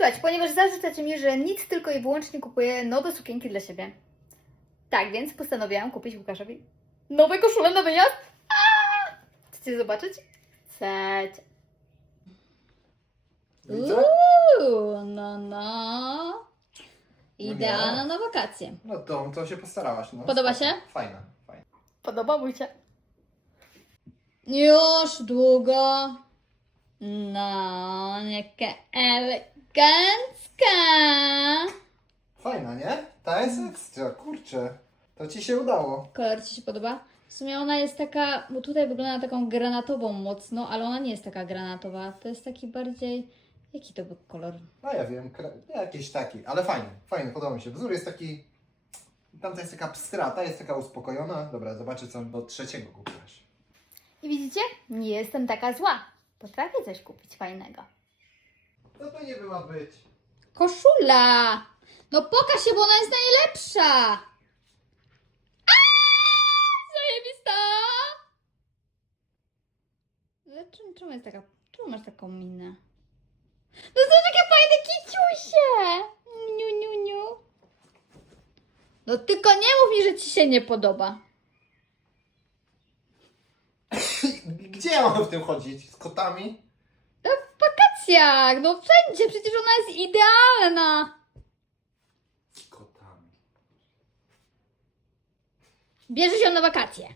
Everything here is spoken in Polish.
Słuchajcie, ponieważ zarzucacie mi, że nic tylko i wyłącznie kupuję nowe sukienki dla siebie. Tak więc postanowiłam kupić Łukaszowi nowe koszule na wyjazd. Chcecie zobaczyć? Chcecie. Widzę? Uuu, no no. Idealna na wakacje. No to, to się postarałaś. No. Podoba się? Fajna, fajna. Podoba mu się. Już długo. No, jaka elegancka. Fajna, nie? Ta jest ekstra, kurczę. To ci się udało. Kolor Ci się podoba? W sumie ona jest taka, bo tutaj wygląda na taką granatową mocno, ale ona nie jest taka granatowa. To jest taki bardziej, jaki to był kolor? No ja wiem, kre- jakiś taki, ale fajny, fajny, podoba mi się. Wzór jest taki, tamta jest taka pstra, ta jest taka uspokojona. Dobra, zobaczę co do trzeciego kupiłaś. I widzicie? Nie jestem taka zła. Potrafię coś kupić fajnego. Co to nie była być? Koszula! No pokaż się, bo ona jest najlepsza! Zajebista! Czemu, czemu jest taka, czemu masz taką minę? No to takie fajne kiciusie! Niu, niu, niu. No tylko nie mów mi, że ci się nie podoba. Gdzie ja mam w tym chodzić? Z kotami? No no wszędzie, przecież ona jest idealna. Z kotami. Bierzesz ją na wakacje.